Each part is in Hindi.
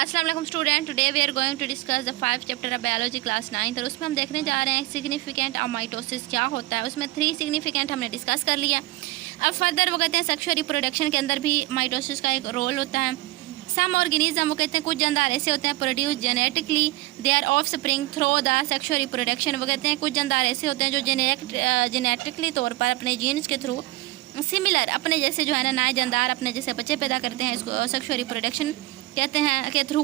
अस्सलाम वालेकुम student, today we are going to discuss the 5 chapter of biology class 9 और उसमें हम देखने जा रहे हैं सिग्निफिकेंट ऑफ माइटोसिस क्या होता है। उसमें 3 सिग्निफिकेंट हमने डिस्कस कर लिया। अब फर्दर वो कहते हैं सेक्सुअल रिप्रोडक्शन के अंदर भी माइटोसिस का एक रोल होता है। सम ऑर्गेनिज्म वो कहते हैं कुछ जानदार ऐसे होते हैं produce genetically they are offspring through the sexual reproduction. वो कहते हैं कुछ जानदार ऐसे होते हैं जो जेनेटिकली तौर पर अपने जीन्स के थ्रू सिमिलर अपने जैसे जो है ना नए जानदार अपने जैसे बच्चे पैदा करते हैं। इसको सेक्सुअल रिप्रोडक्शन कहते हैं के थ्रू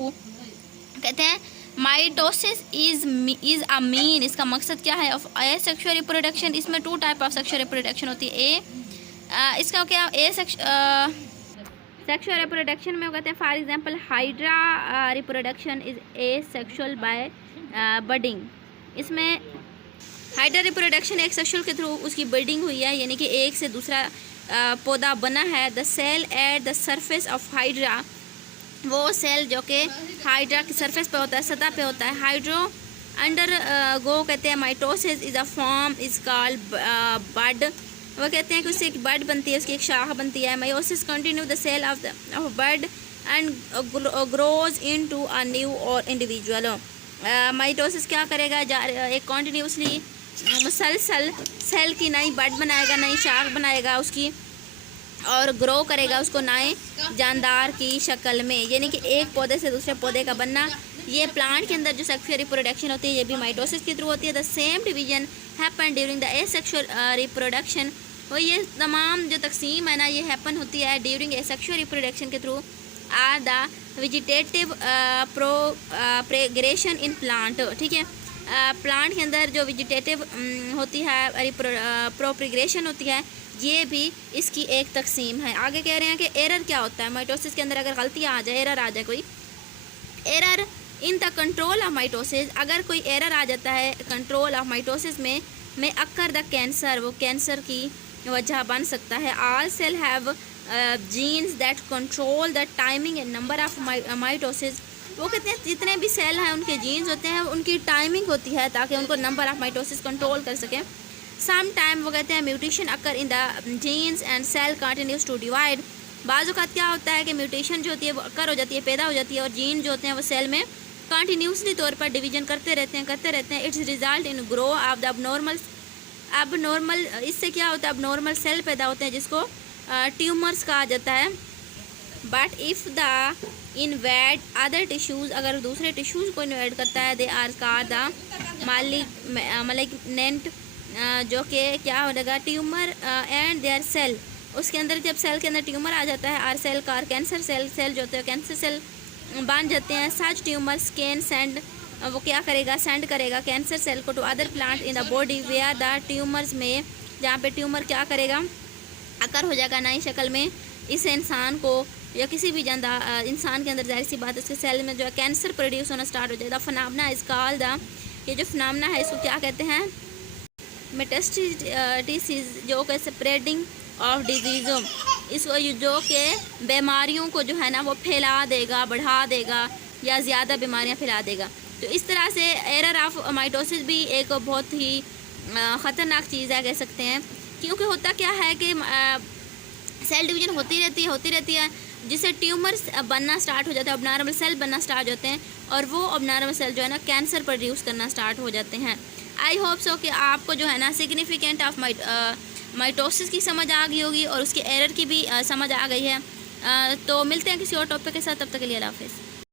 कहते हैं। माइटोसिस इज़ अ मीन, इसका मकसद क्या है ऑफ ए सेक्सुअल रिप्रोडक्शन। इसमें 2 टाइप ऑफ सेक्सुअल रिप्रोडक्शन होती है। इसका क्या सेक्सुअल रिप्रोडक्शन में वो कहते हैं for example hydra reproduction is a sexual by budding. इसमें हाइड्रा रिप्रोडक्शन एक सेक्सुअल के थ्रू उसकी बडिंग हुई है, यानी कि एक से दूसरा पौधा बना है। The cell at the surface of hydra, वो सेल जो कि हाइड्रा की सरफेस पे होता है, सतह पे होता है। हाइड्रो अंडर गो कहते हैं mitosis is a form is called bud. वो कहते हैं कि उससे एक बड बनती है, उसकी एक शाख बनती है। Mitosis continue the cell of bud and grows into a new और इंडिविजुअल। माइटोसिस क्या करेगा, एक कॉन्टीन्यूसली मुसलसल सेल की नई बड बनाएगा, नई शाख बनाएगा उसकी, और ग्रो करेगा उसको नए जानदार की शक्ल में, यानी कि एक पौधे से दूसरे पौधे का बनना। ये प्लांट के अंदर जो सेक्सुअल रिप्रोडक्शन होती है ये भी माइटोसिस के थ्रू होती है। The same division happen during the asexual reproduction. और ये तमाम जो तकसीम है ना ये हैपन होती है ड्यूरिंग एसेक्सुअल रिप्रोडक्शन के through or the vegetative progression in plant. ठीक है, प्लांट के अंदर जो वेजिटेटिव होती है प्रोग्रेशन होती है ये भी इसकी एक तकसीम है। आगे कह रहे हैं कि एरर क्या होता है माइटोसिस के अंदर, अगर गलतियाँ आ जाए, एरर आ जाए, कोई error in the control of mitosis, अगर कोई एरर आ जाता है कंट्रोल ऑफ माइटोसिस में अक्कर द कैंसर, वो कैंसर की वजह बन सकता है। All cell have genes that control the timing and number of mitosis. वो कहते हैं जितने भी सेल हैं उनके जीन्स होते हैं, उनकी टाइमिंग होती है ताकि उनको नंबर ऑफ माइटोसिस कंट्रोल कर सकें। सम टाइम वो कहते हैं mutation occur in the genes and cell continues to divide. बाज़ औक़ात क्या होता है कि म्यूटेशन जो होती है वो अकर हो जाती है, पैदा हो जाती है, और जीन जो होते हैं वो सेल में कंटिन्यूसली तौर पर डिवीजन करते रहते हैं। It's result in grow of the abnormal. इससे क्या होता है, अबनॉर्मल सेल पैदा होते हैं जिसको ट्यूमर्स कहा जाता है। But if the invade other tissues, अगर दूसरे टिश्यूज़ को इन्वेड करता है, दे आर कॉल्ड द मालिग्नेंट, जो कि क्या हो जाएगा ट्यूमर एंड देयर सेल। उसके अंदर जब सेल के अंदर ट्यूमर आ जाता है आर सेल का कैंसर सेल जो होते हैं कैंसर सेल बन जाते हैं। सच ट्यूमर्स कैन सेंड, वो क्या करेगा, सेंड करेगा कैंसर सेल को to other plant in the body where the tumours में, जहाँ पे ट्यूमर क्या करेगा, अकर हो जाएगा नई शक्ल में। इस इंसान को या किसी भी इंसान के अंदर जाहिर सी बात उसके सेल में जो है कैंसर प्रोड्यूस होना स्टार्ट हो जाएगा। फिनोमेना इज कॉल्ड द, ये जो फिनोमेना है इसको क्या कहते हैं, मेटास्टेसिस, जो कि स्प्रेडिंग ऑफ डिजीज़ों, इसको जो कि बीमारियों को जो है ना वो फैला देगा, बढ़ा देगा या ज़्यादा बीमारियां फैला देगा। तो इस तरह से एरर ऑफ माइटोसिस भी एक बहुत ही ख़तरनाक चीज़ है कह सकते हैं, क्योंकि होता क्या है कि सेल डिवीजन होती रहती है जिससे ट्यूमर्स बनना स्टार्ट हो जाता है, अबनॉर्मल सेल बनना स्टार्ट होते हैं, और वो अबनॉर्मल सेल जो है ना कैंसर प्रोड्यूस करना स्टार्ट हो जाते हैं। आई होप सो कि आपको जो है ना सिग्निफिकेंट ऑफ माइटोसिस की समझ आ गई होगी और उसके एरर की भी समझ आ गई है। तो मिलते हैं किसी और टॉपिक के साथ, तब तक के लिए अल्लाह हाफ़िज़।